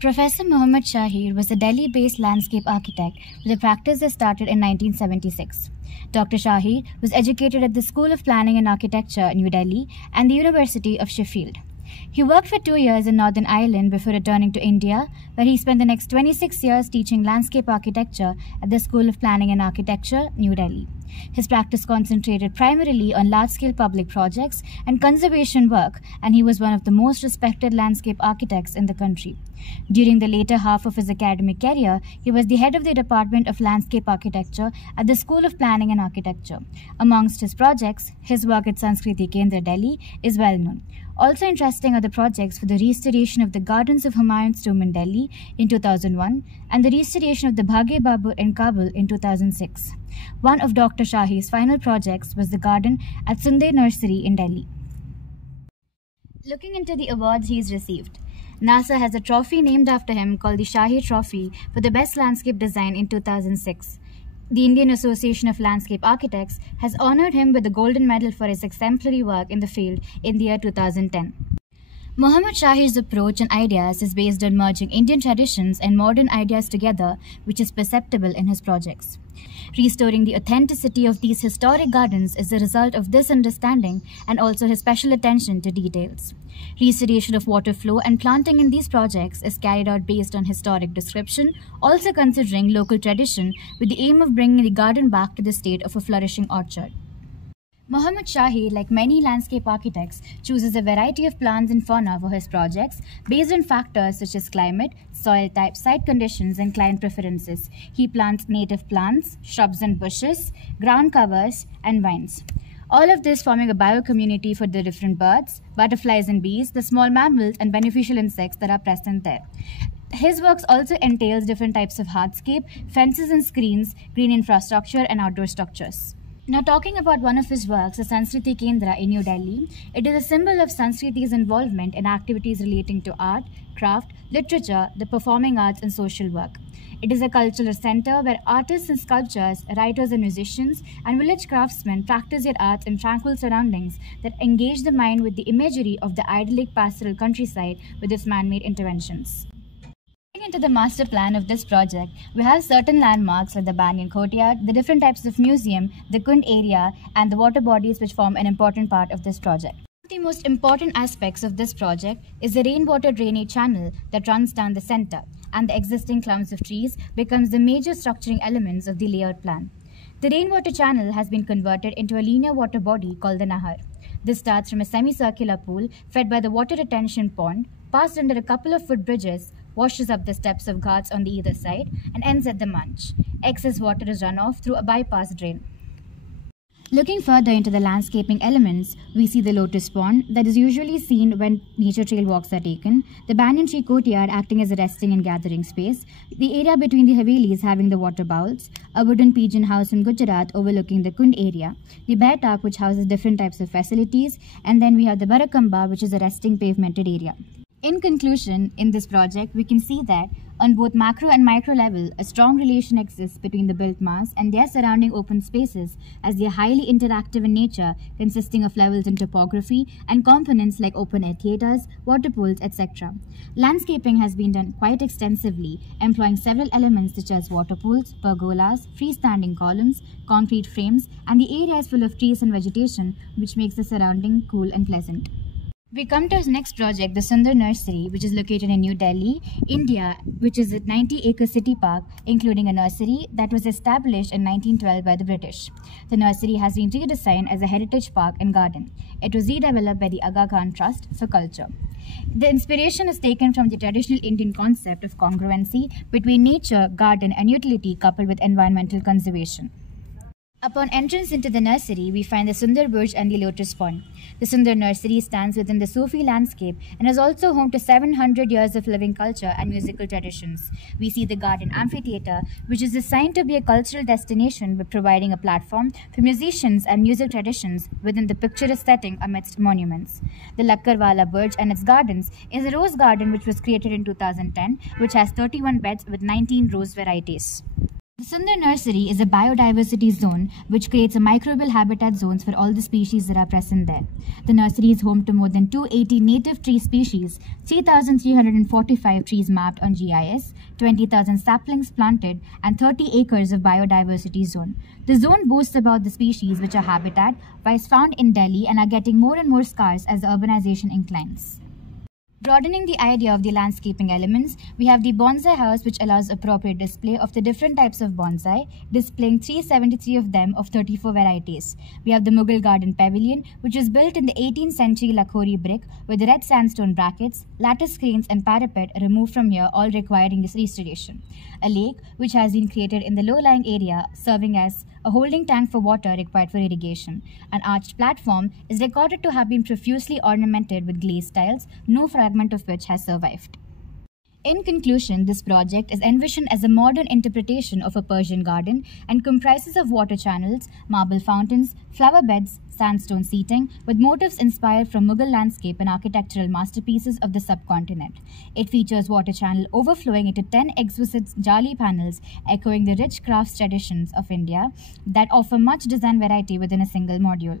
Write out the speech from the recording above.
Professor Muhammad Shahir was a Delhi-based landscape architect with a practice that started in 1976. Dr. Shahir was educated at the School of Planning and Architecture, New Delhi, and the University of Sheffield. He worked for 2 years in Northern Ireland before returning to India, where he spent the next 26 years teaching landscape architecture at the School of Planning and Architecture, New Delhi. His practice concentrated primarily on large-scale public projects and conservation work, and he was one of the most respected landscape architects in the country. During the later half of his academic career, he was the head of the Department of Landscape Architecture at the School of Planning and Architecture. Amongst his projects, his work at Sanskriti Kendra, Delhi is well known. Also interesting are the projects for the restoration of the Gardens of Humayun's tomb in Delhi in 2001 and the restoration of the Bhaghe Babur in Kabul in 2006. One of Dr. Shahir's final projects was the garden at Sundar Nursery in Delhi. Looking into the awards he's received, NASA has a trophy named after him called the Shahir Trophy for the Best Landscape Design in 2006. The Indian Association of Landscape Architects has honored him with the Golden Medal for his exemplary work in the field in the year 2010. Muhammad Shahir's approach and ideas is based on merging Indian traditions and modern ideas together, which is perceptible in his projects. Restoring the authenticity of these historic gardens is the result of this understanding and also his special attention to details. Restoration of water flow and planting in these projects is carried out based on historic description, also considering local tradition with the aim of bringing the garden back to the state of a flourishing orchard. Muhammad Shahir, like many landscape architects, chooses a variety of plants and fauna for his projects based on factors such as climate, soil type, site conditions, and client preferences. He plants native plants, shrubs and bushes, ground covers, and vines. All of this forming a biocommunity for the different birds, butterflies and bees, the small mammals and beneficial insects that are present there. His works also entails different types of hardscape, fences and screens, green infrastructure, and outdoor structures. Now talking about one of his works, the Sanskriti Kendra in New Delhi, it is a symbol of Sanskriti's involvement in activities relating to art, craft, literature, the performing arts and social work. It is a cultural center where artists and sculptors, writers and musicians, and village craftsmen practice their arts in tranquil surroundings that engage the mind with the imagery of the idyllic pastoral countryside with its man-made interventions. Into the master plan of this project, we have certain landmarks like the Banyan Courtyard, the different types of museum, the Kund area, and the water bodies which form an important part of this project. One of the most important aspects of this project is the rainwater drainage channel that runs down the center, and the existing clumps of trees becomes the major structuring elements of the layout plan. The rainwater channel has been converted into a linear water body called the Nahar. This starts from a semicircular pool fed by the water retention pond, passed under a couple of footbridges, washes up the steps of ghats on the either side, and ends at the Manch. Excess water is run off through a bypass drain. Looking further into the landscaping elements, we see the lotus pond that is usually seen when nature trail walks are taken, the banyan tree courtyard acting as a resting and gathering space, the area between the Havelis having the water bowls, a wooden pigeon house in Gujarat overlooking the Kund area, the bear park which houses different types of facilities, and then we have the Barakamba which is a resting pavemented area. In conclusion, in this project, we can see that on both macro and micro level, a strong relation exists between the built mass and their surrounding open spaces as they are highly interactive in nature, consisting of levels in topography and components like open-air theatres, water pools, etc. Landscaping has been done quite extensively, employing several elements such as water pools, pergolas, freestanding columns, concrete frames, and the area is full of trees and vegetation, which makes the surrounding cool and pleasant. We come to our next project, the Sundar Nursery, which is located in New Delhi, India, which is a 90-acre city park, including a nursery that was established in 1912 by the British. The nursery has been redesigned as a heritage park and garden. It was redeveloped by the Aga Khan Trust for Culture. The inspiration is taken from the traditional Indian concept of congruency between nature, garden, and utility coupled with environmental conservation. Upon entrance into the nursery, we find the Sundar Burj and the Lotus Pond. The Sundar Nursery stands within the Sufi landscape and is also home to 700 years of living culture and musical traditions. We see the garden amphitheatre, which is designed to be a cultural destination by providing a platform for musicians and music traditions within the picturesque setting amidst monuments. The Lakkarwala Burj and its gardens is a rose garden which was created in 2010, which has 31 beds with 19 rose varieties. The Sundar Nursery is a biodiversity zone which creates a microbial habitat zones for all the species that are present there. The nursery is home to more than 280 native tree species, 3,345 trees mapped on GIS, 20,000 saplings planted, and 30 acres of biodiversity zone. The zone boasts about the species which are habitat-wise found in Delhi and are getting more and more scarce as the urbanization inclines. Broadening the idea of the landscaping elements, we have the bonsai house, which allows appropriate display of the different types of bonsai, displaying 373 of them of 34 varieties. We have the Mughal Garden Pavilion, which was built in the 18th century Lakhori brick with red sandstone brackets, lattice screens and parapet removed from here, all requiring this restoration. A lake, which has been created in the low-lying area, serving as a holding tank for water required for irrigation. An arched platform is recorded to have been profusely ornamented with glazed tiles, no fragment of which has survived. In conclusion, this project is envisioned as a modern interpretation of a Persian garden and comprises of water channels, marble fountains, flower beds, sandstone seating, with motifs inspired from Mughal landscape and architectural masterpieces of the subcontinent. It features water channel overflowing into 10 exquisite jali panels, echoing the rich crafts traditions of India that offer much design variety within a single module.